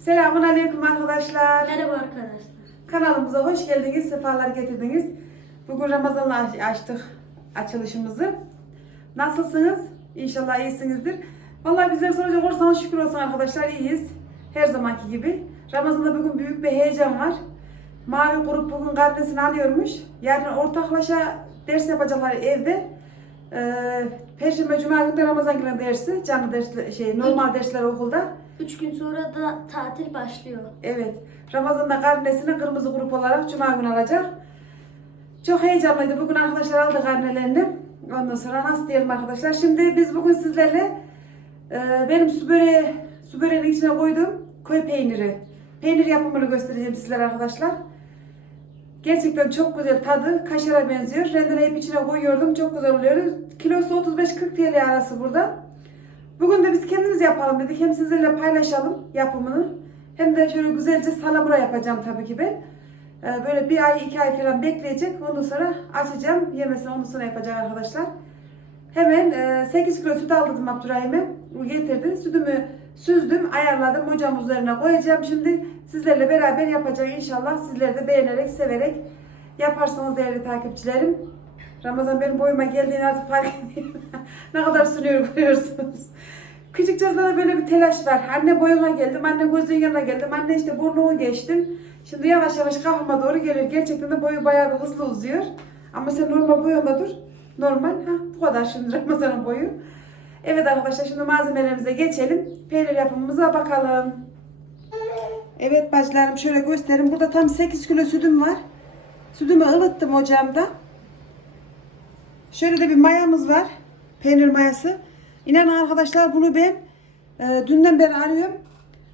Selamun Aleyküm arkadaşlar. Merhaba arkadaşlar. Kanalımıza hoş geldiniz, sefalar getirdiniz. Bugün Ramazan'la aç- açtık açılışımızı. Nasılsınız? İnşallah iyisinizdir. Vallahi bizlere soracak olursanız şükür olsun arkadaşlar iyiyiz. Her zamanki gibi. Ramazan'da bugün büyük bir heyecan var. Mavi grup bugün karnesini alıyormuş. Yarın ortaklaşa ders yapacaklar evde. Ee, Perşembe Cuma günü de Ramazan günü dersi, canlı dersler, şey normal dersler okulda. Üç gün sonra da tatil başlıyor. Evet. Ramazan'da karnesini kırmızı grup olarak Cuma günü alacak. Çok heyecanlıydı. Bugün arkadaşlar aldı karnelerini. Ondan sonra nasıl diyelim arkadaşlar. Şimdi biz bugün sizlerle e, benim su böreği, su böreğinin içine koyduğum köy peyniri. Peynir yapımını göstereceğim sizlere arkadaşlar. Gerçekten çok güzel tadı. Kaşara benziyor. Rendeleyip içine koyuyordum. Çok güzel oluyor. Kilosu 35-40 TL arası burada. Bugün de biz kendimiz yapalım dedik. Hem sizlerle paylaşalım yapımını. Hem de şöyle güzelce salamura yapacağım tabii ki ben. Ee, Böyle bir ay, iki ay falan bekleyecek. Ondan sonra açacağım. Yemesini ondan sonra yapacak arkadaşlar. Hemen e, 8 kilo süt aldım Abdurrahim'e. Getirdi. Sütümü süzdüm, ayarladım. Ocağın üzerine koyacağım. Şimdi sizlerle beraber yapacağım. İnşallah sizler de beğenerek, severek yaparsanız değerli takipçilerim. Ramazan benim boyuma geldiğini artık fark ne kadar sürüyor görüyorsunuz. Küçük çocuklarda böyle bir telaş var. Anne boyuna geldim, anne gözün yanına geldim, anne işte burnumu geçtim. Şimdi yavaş yavaş kafama doğru geliyor. Gerçekten de boyu bayağı bir hızlı uzuyor. Ama sen normal boyunda dur. Normal. Ha, bu kadar şimdi Ramazan'ın boyu. Evet arkadaşlar şimdi malzemelerimize geçelim. Peynir yapımımıza bakalım. Evet bacılarım şöyle göstereyim. Burada tam 8 kilo sütüm var. Sütümü ılıttım ocağımda. Şöyle de bir mayamız var. Peynir mayası. İnanın arkadaşlar bunu ben e, dünden beri arıyorum.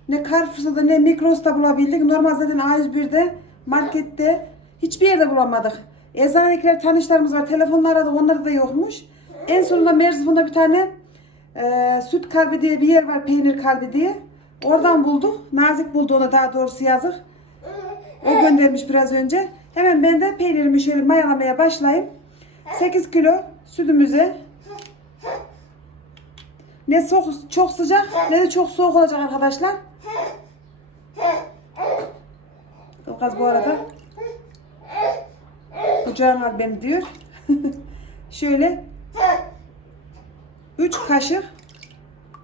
Ne Carrefour'da ne Migros'ta bulabildik. Normal zaten A101'de, markette hiçbir yerde bulamadık. Eczanedekiler tanışlarımız var. Telefonla aradık. Onlarda da yokmuş. En sonunda Merzifon'da bir tane e, süt kalbi diye bir yer var. Peynir kalbi diye. Oradan bulduk. Nazik buldu onu daha doğrusu yazık. O göndermiş biraz önce. Hemen ben de peynirimi şöyle mayalamaya başlayayım. 8 kilo sütümüze ne çok, çok sıcak ne de çok soğuk olacak arkadaşlar. Ilgaz bu arada kucağına al beni diyor. Şöyle 3 kaşık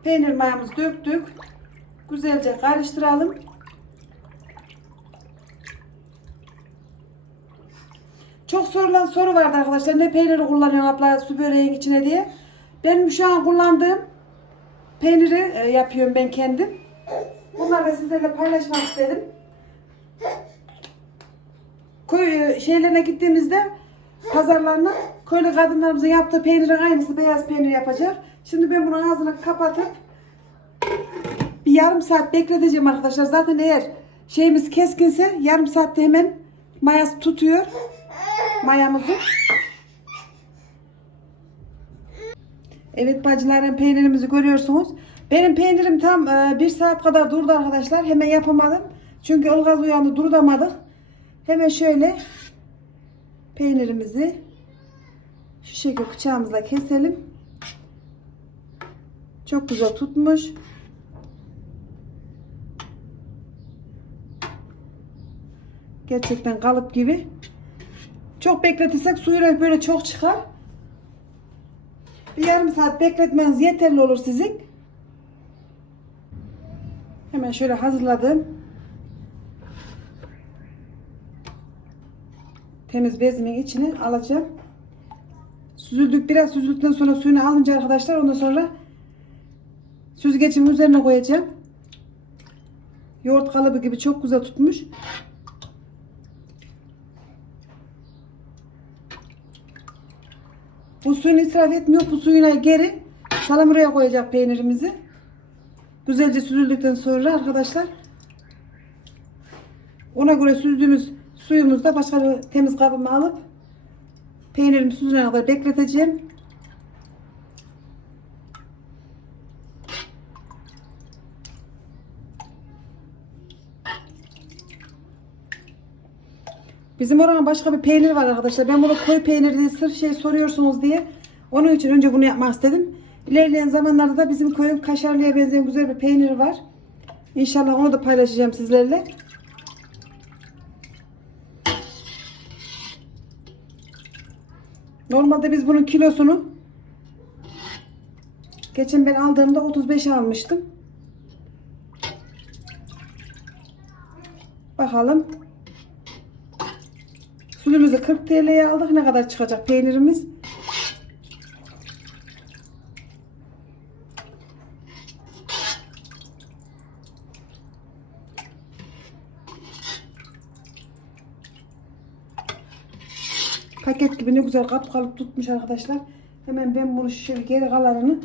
peynir mayamızı döktük. Güzelce karıştıralım. Çok sorulan soru vardı arkadaşlar. Ne peyniri kullanıyorsun abla su böreğin içine diye. Benim şu an kullandığım peyniri e, yapıyorum ben kendim. Bunları da sizlerle paylaşmak istedim. Köy e, şeylerine gittiğimizde pazarlarına köylü kadınlarımızın yaptığı peynirin aynısı beyaz peynir yapacak. Şimdi ben bunun ağzını kapatıp bir yarım saat bekleteceğim arkadaşlar. Zaten eğer şeyimiz keskinse yarım saatte hemen mayası tutuyor mayamızı. Evet bacılarım peynirimizi görüyorsunuz. Benim peynirim tam e, bir saat kadar durdu arkadaşlar. Hemen yapamadım. Çünkü Ilgaz uyandı durdamadık. Hemen şöyle peynirimizi şu şekilde bıçağımızla keselim. Çok güzel tutmuş. Gerçekten kalıp gibi. Çok bekletirsek suyu böyle çok çıkar. Bir yarım saat bekletmeniz yeterli olur sizin. Hemen şöyle hazırladım. Temiz bezimin içine alacağım. Süzüldük biraz süzüldükten sonra suyunu alınca arkadaşlar ondan sonra süzgecimin üzerine koyacağım. Yoğurt kalıbı gibi çok güzel tutmuş. Bu suyunu israf etmiyor. Bu suyuna geri salamuraya koyacak peynirimizi. Güzelce süzüldükten sonra arkadaşlar ona göre süzdüğümüz suyumuzu da başka bir temiz kabıma alıp peynirimi süzülene kadar bekleteceğim. Bizim oranın başka bir peynir var arkadaşlar. Ben bunu koy peyniri diye sırf şey soruyorsunuz diye. Onun için önce bunu yapmak istedim. İlerleyen zamanlarda da bizim köyün kaşarlıya benzeyen güzel bir peyniri var. İnşallah onu da paylaşacağım sizlerle. Normalde biz bunun kilosunu geçen ben aldığımda 35 almıştım. Bakalım. Suyumuzu 40 TL'ye aldık. Ne kadar çıkacak peynirimiz? Paket gibi ne güzel kap kalıp tutmuş arkadaşlar. Hemen ben bunu şöyle geri kalanını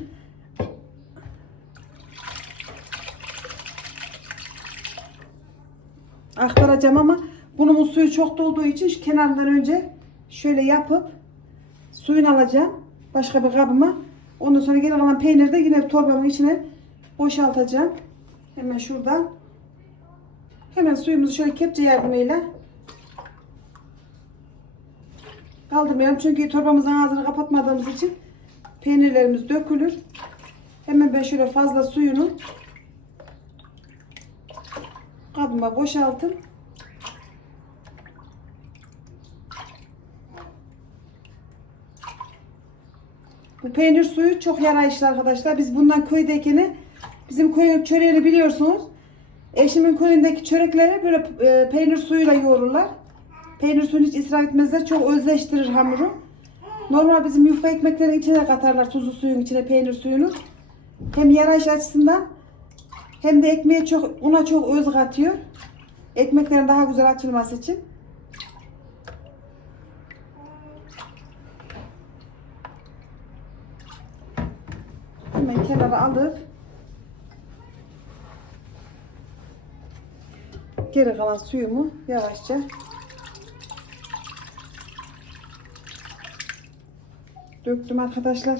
aktaracağım ama bunun suyu çok dolduğu için şu kenarından önce şöyle yapıp suyunu alacağım başka bir kabıma. Ondan sonra geri kalan peyniri de yine torbamın içine boşaltacağım. Hemen şuradan. Hemen suyumuzu şöyle kepçe yardımıyla kaldırmayalım. Çünkü torbamızın ağzını kapatmadığımız için peynirlerimiz dökülür. Hemen ben şöyle fazla suyunu kabıma boşaltın. Bu peynir suyu çok yarayışlı arkadaşlar. Biz bundan köydekini bizim köyün çöreğini biliyorsunuz. Eşimin köyündeki çörekleri böyle e, peynir suyuyla yoğururlar. Peynir suyunu hiç israf etmezler. Çok özleştirir hamuru. Normal bizim yufka ekmeklerin içine katarlar tuzlu suyun içine peynir suyunu. Hem yarayış açısından hem de ekmeğe çok una çok öz katıyor. Ekmeklerin daha güzel açılması için. Hemen kenara alıp geri kalan suyumu yavaşça döktüm arkadaşlar.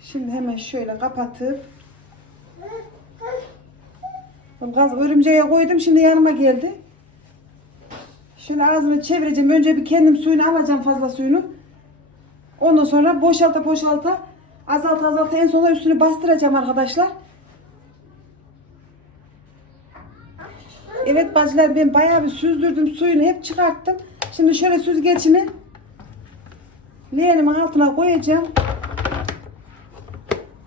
Şimdi hemen şöyle kapatıp gaz örümceğe koydum şimdi yanıma geldi. Şöyle ağzını çevireceğim. Önce bir kendim suyunu alacağım fazla suyunu. Ondan sonra boşalta boşalta azalta azalta en sona üstünü bastıracağım arkadaşlar. Evet bacılar ben bayağı bir süzdürdüm suyunu hep çıkarttım. Şimdi şöyle süzgecini leğenimin altına koyacağım.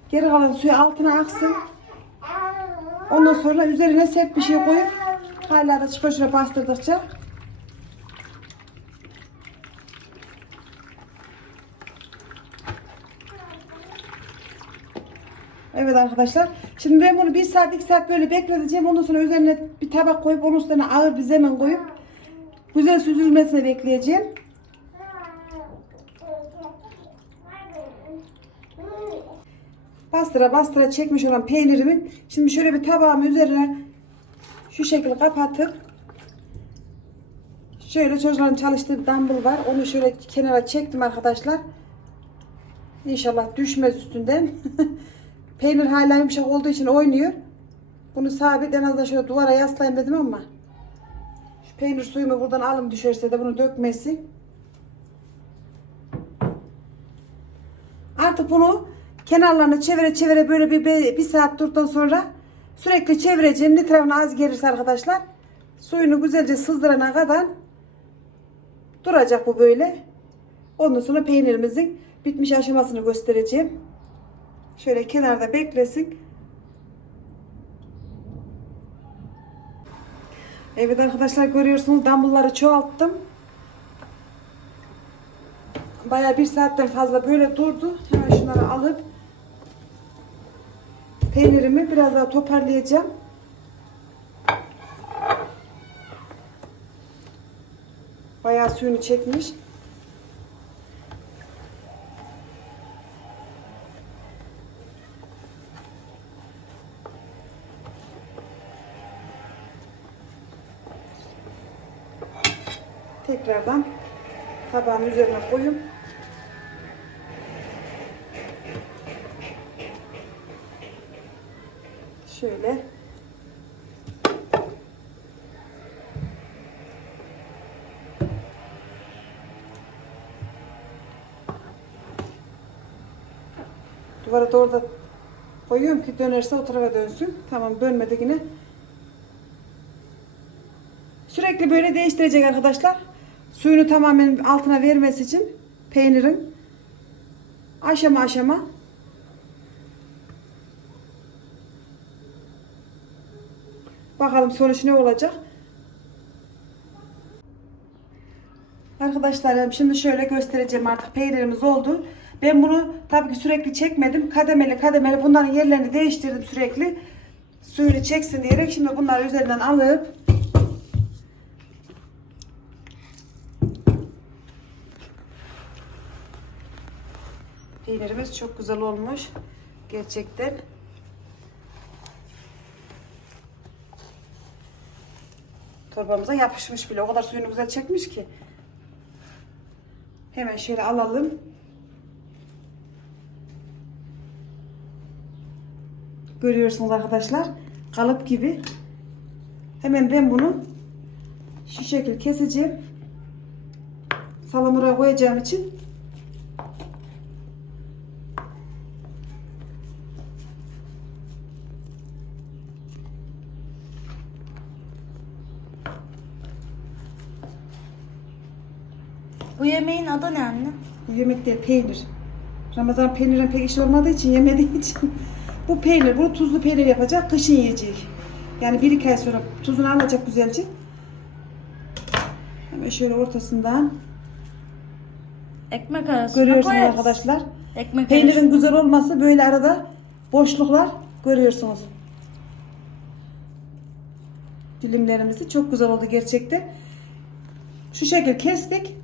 Geri kalan suyu altına aksın. Ondan sonra üzerine sert bir şey koyup hala da şöyle bastırdıkça. Evet arkadaşlar. Şimdi ben bunu bir saat iki saat böyle bekleteceğim. Ondan sonra üzerine bir tabak koyup onun üstüne ağır bir zemin koyup güzel süzülmesini bekleyeceğim. Bastıra bastıra çekmiş olan peynirimin şimdi şöyle bir tabağımı üzerine şu şekilde kapatıp şöyle çocukların çalıştığı dumbbell var. Onu şöyle kenara çektim arkadaşlar. İnşallah düşmez üstünden. Peynir hala yumuşak olduğu için oynuyor. Bunu sabit en azından şöyle duvara yaslayayım dedim ama şu peynir suyumu buradan alım düşerse de bunu dökmesin. Artık bunu kenarlarını çevire çevire böyle bir, bir, saat durduktan sonra sürekli çevireceğim. Litrevine az gelirse arkadaşlar suyunu güzelce sızdırana kadar duracak bu böyle. Ondan sonra peynirimizin bitmiş aşamasını göstereceğim. Şöyle kenarda beklesin. Evet arkadaşlar görüyorsunuz dumbbellları çoğalttım. Baya bir saatten fazla böyle durdu. Hemen şunları alıp peynirimi biraz daha toparlayacağım. Bayağı suyunu çekmiş. tekrardan tabağın üzerine koyup şöyle duvara doğru da koyuyorum ki dönerse o tarafa dönsün. Tamam dönmedi yine. Sürekli böyle değiştirecek arkadaşlar. Suyunu tamamen altına vermesi için peynirin aşama aşama Bakalım sonuç ne olacak. Arkadaşlarım şimdi şöyle göstereceğim artık peynirimiz oldu. Ben bunu tabii ki sürekli çekmedim. Kademeli kademeli bunların yerlerini değiştirdim sürekli. Suyunu çeksin diyerek şimdi bunları üzerinden alıp Peynirimiz çok güzel olmuş. Gerçekten. Torbamıza yapışmış bile. O kadar suyunu güzel çekmiş ki. Hemen şöyle alalım. Görüyorsunuz arkadaşlar. Kalıp gibi. Hemen ben bunu şu şekil keseceğim. Salamura koyacağım için Bu yemeğin adı ne anne? Bu yemek değil peynir. Ramazan peynirden pek iş olmadığı için yemediği için bu peynir, bunu tuzlu peynir yapacak, kışın yiyecek. Yani bir iki ay sonra tuzunu alacak güzelce. Hemen şöyle ortasından Ekmek arasına görüyorsunuz koyarız. arkadaşlar. Ekmek Peynirin arasına. güzel olması böyle arada boşluklar görüyorsunuz. Dilimlerimizi çok güzel oldu gerçekten. Şu şekil kestik.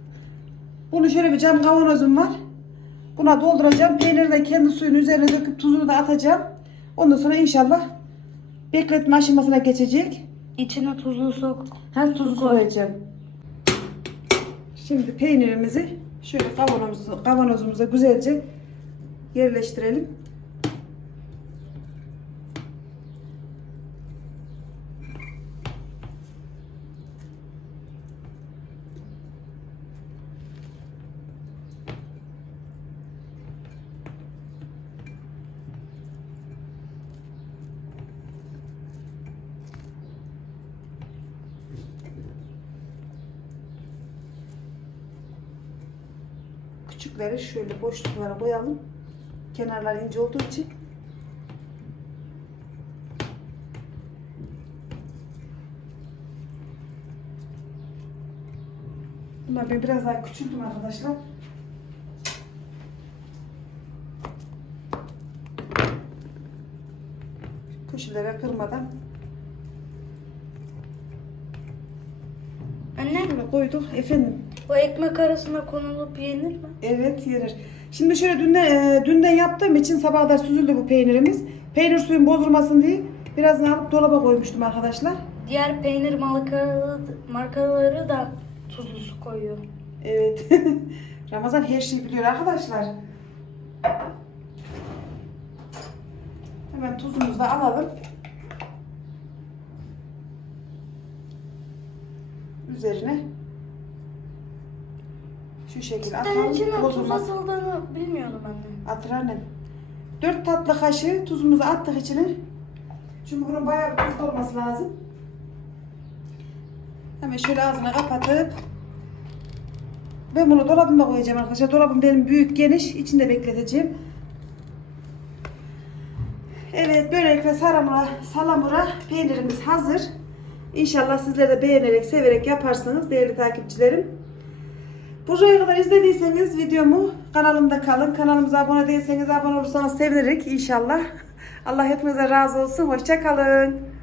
Bunu şöyle bir cam kavanozum var. Buna dolduracağım. Peyniri de kendi suyunu üzerine döküp tuzunu da atacağım. Ondan sonra inşallah bekletme aşamasına geçecek. İçine tuzlu sok. Ha tuz koyacağım. Şimdi peynirimizi şöyle kavanozumuza, kavanozumuza güzelce yerleştirelim. Küçükleri şöyle boşluklara koyalım. Kenarlar ince olduğu için. Bunlar ben biraz daha küçülttüm arkadaşlar. Köşelere kırmadan Anne şöyle koyduk. Efendim. Bu ekmek arasına konulup yenir mi? Evet yenir. Şimdi şöyle dünden, e, dünden yaptığım için sabah da süzüldü bu peynirimiz. Peynir suyun bozulmasın diye birazını alıp dolaba koymuştum arkadaşlar. Diğer peynir markaları, markaları da tuzlu su koyuyor. Evet. Ramazan her şeyi biliyor arkadaşlar. Hemen tuzumuzu da alalım. Üzerine şu şekilde Ben atalım. içine tuz Bozulmaz. atıldığını bilmiyordum anne. Atır annem. 4 tatlı kaşığı tuzumuzu attık içine. Çünkü bunun bayağı bir tuzlu olması lazım. Hemen şöyle ağzını kapatıp ben bunu dolabıma koyacağım arkadaşlar. Dolabım benim büyük geniş. içinde bekleteceğim. Evet böylelikle salamura, salamura peynirimiz hazır. İnşallah sizler de beğenerek, severek yaparsınız değerli takipçilerim. Buraya kadar izlediyseniz videomu kanalımda kalın. Kanalımıza abone değilseniz abone olursanız sevinirik inşallah. Allah hepinize razı olsun. Hoşça kalın.